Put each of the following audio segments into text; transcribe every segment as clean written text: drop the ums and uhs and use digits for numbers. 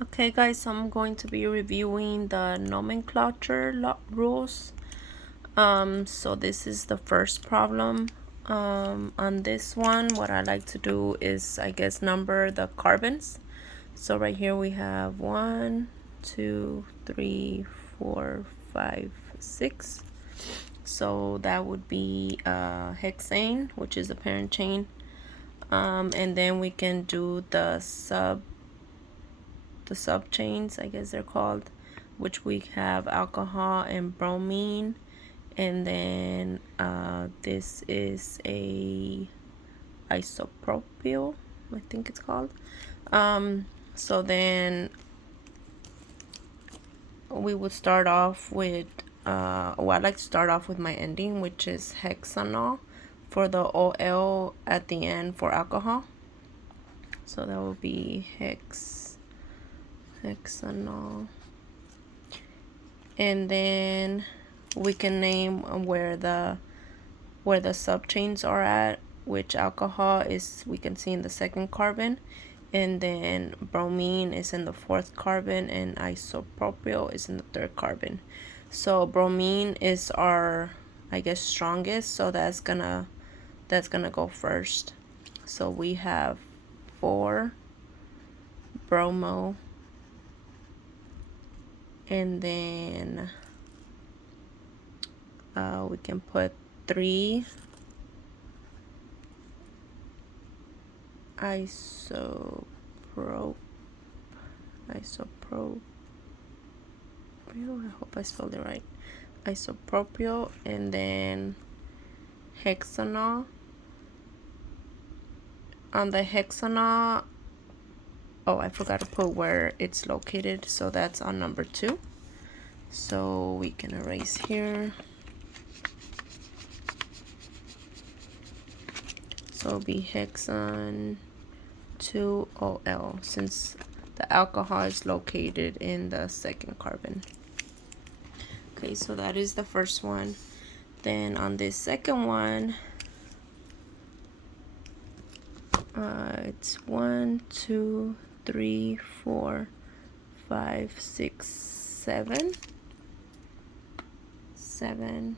Okay guys, so I'm going to be reviewing the nomenclature rules. So this is the first problem. On this one, what I like to do is, I guess, number the carbons. So right here we have 1, 2, 3, 4, 5, 6. So that would be hexane, which is the parent chain. And then we can do the sub chains, I guess they're called, which we have alcohol and bromine. And then this is a isopropyl, I think it's called. So then we would start off with well, I like to start off with my ending, which is hexanol, for the OL at the end for alcohol. So that will be hexanol. And then we can name where the subchains are at, which alcohol is, we can see in the second carbon, and then bromine is in the fourth carbon, and isopropyl is in the third carbon. So bromine is our, I guess, strongest, so that's gonna go first. So we have 4 bromo, and then we can put 3 isopropyl. I hope I spelled it right. Isopropyl, and then hexanol. On the hexanol, oh, I forgot to put where it's located, so that's on number 2. So we can erase here. So it'll be hexan 2OL, since the alcohol is located in the second carbon. Okay, so that is the first one. Then on this second one, it's 1, 2, 3, 4, 5, 6, 7.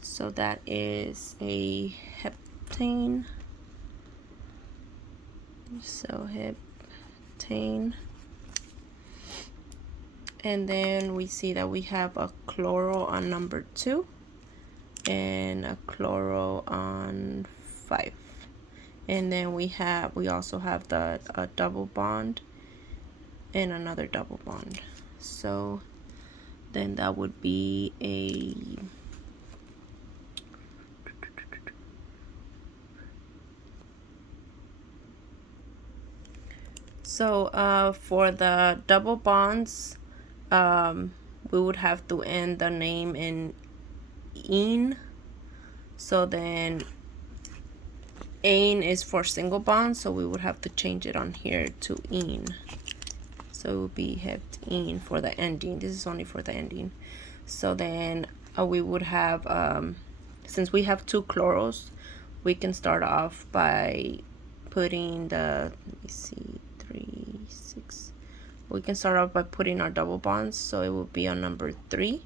So that is a heptane. So heptane. And then we see that we have a chloro on number 2 and a chloro on 5. And then we also have the double bond and another double bond. So then that would be a for the double bonds, we would have to end the name in "ene." So then "ane" is for single bonds, so we would have to change it on here to "ene." So it would be heptene for the ending. This is only for the ending. So then we would have, since we have 2 chloros, we can start off by putting the, let me see, 3, 6. We can start off by putting our double bonds. So it will be on number 3,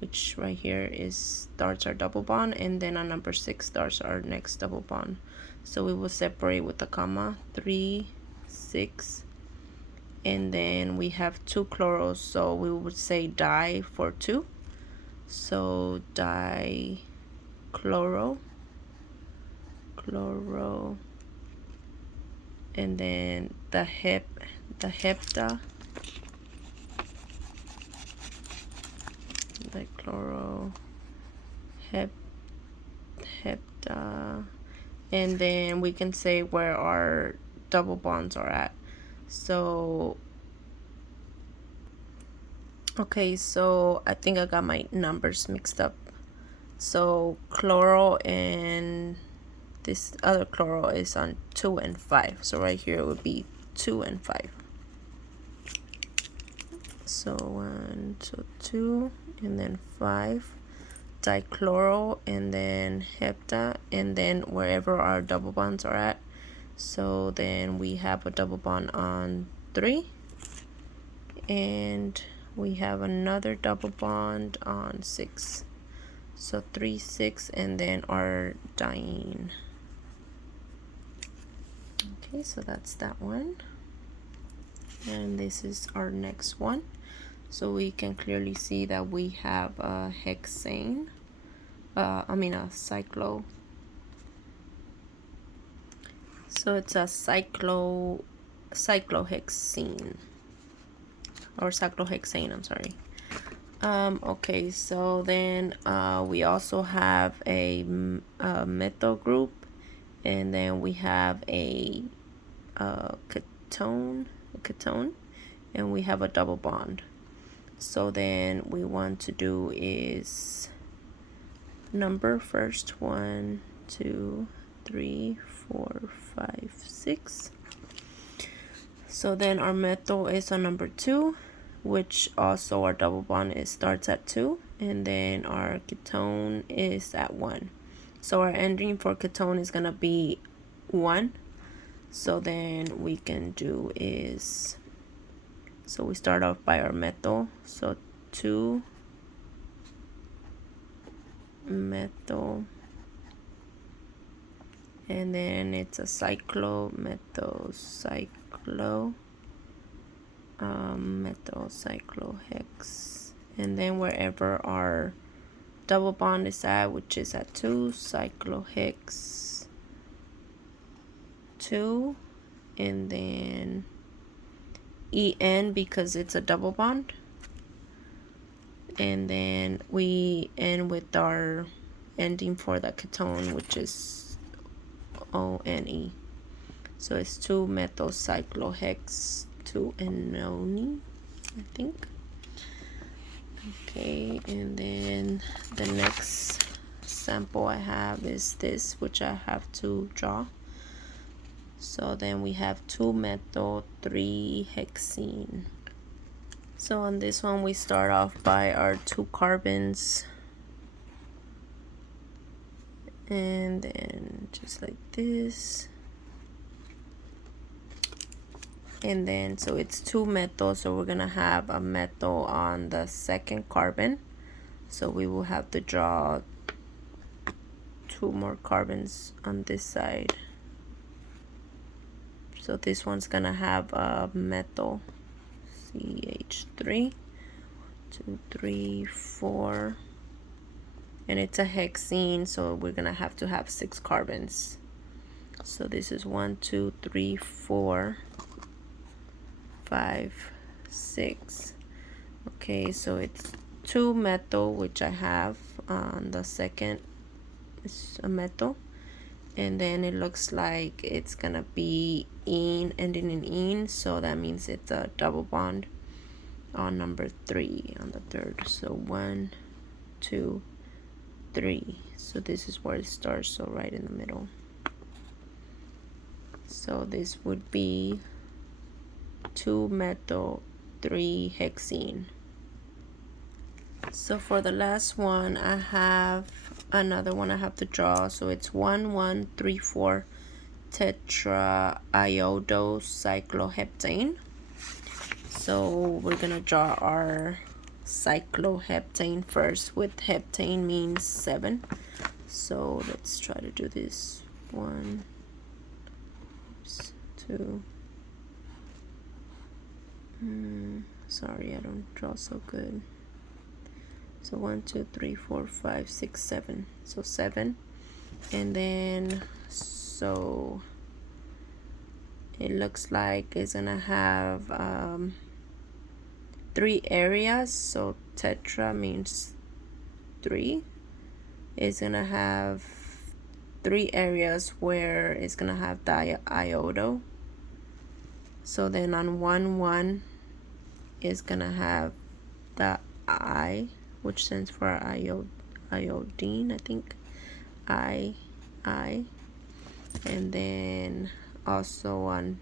which right here starts our double bond, and then on number 6 starts our next double bond. So we will separate with a comma, 3, 6, and then we have 2 chloros, so we would say di for 2. So dichloro, and then the hepta, dichloro, hepta, and then we can say where our double bonds are at. So okay, so I think I got my numbers mixed up. So chloro and this other chloro is on 2 and 5. So right here it would be 2 and 5. So 2 and then 5, dichloro, and then hepta, and then wherever our double bonds are at, So then we have a double bond on 3, and we have another double bond on 6. So 3, 6, and then our diene. Okay, so that's that one. And this is our next one. So we can clearly see that we have a hexane. A cyclo. So it's a cyclohexene. Or cyclohexane, I'm sorry. Okay, so then we also have a methyl group, and then we have a ketone, and we have a double bond. So then we want to do is number first 1, 2, 3, 4, 5, 6. So then our methyl is on number 2, which also our double bond starts at 2, and then our ketone is at 1. So our ending for ketone is gonna be 1. So then we can do is, so we start off by our methyl, so 2 methyl, and then it's a methyl cyclohex, and then wherever our double bond is at, which is at 2, cyclohex 2, and then en because it's a double bond, and then we end with our ending for the ketone, which is ONE. So it's 2 methyl cyclohex 2-enone, I think. Okay, and then the next sample I have is this, which I have to draw. So then we have 2 methyl 3-hexene. So on this one we start off by our 2 carbons, and then just like this, and then so it's 2 methyl, so we're gonna have a methyl on the second carbon, so we will have to draw 2 more carbons on this side. So this one's gonna have a methyl CH3, 2, 3, 4, and it's a hexene, so we're gonna have to have 6 carbons. So this is 1, 2, 3, 4, 5, 6. Okay, so it's 2 methyl, which I have on the second is a methyl, and then it looks like it's gonna be ending in ene, so that means it's a double bond on number 3 on the third. So 1, 2, 3. So this is where it starts, so right in the middle. So this would be 2 methyl 3-hexene. So for the last one, I have another one I have to draw. So it's 1, 1, 3, 4 tetraiodоcycloheptane. So we're gonna draw our cycloheptane first, with heptane means 7. So let's try to do this. 1, 2. Sorry, I don't draw so good. So 1, 2, 3, 4, 5, 6, 7. So 7, and then so it looks like it's gonna have 3 areas. So tetra means 3. It's gonna have 3 areas where it's gonna have the iodo. So then on 1, 1 is gonna have the I, which stands for iodine, I think. I, and then also on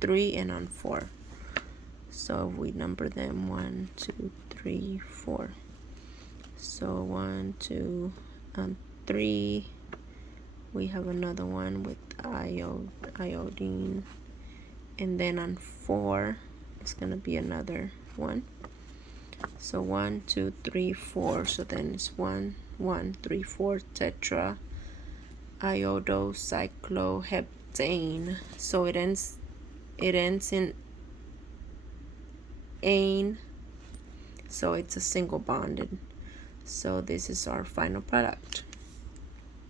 3 and on 4. So we number them 1, 2, 3, 4. So 1, 2, 3. We have another one with iodine, and then on 4 it's gonna be another one. So 1, 2, 3, 4. So then it's 1, 1, 3, 4 tetra iodocycloheptane. So it ends in ane. So it's a single bonded. So this is our final product.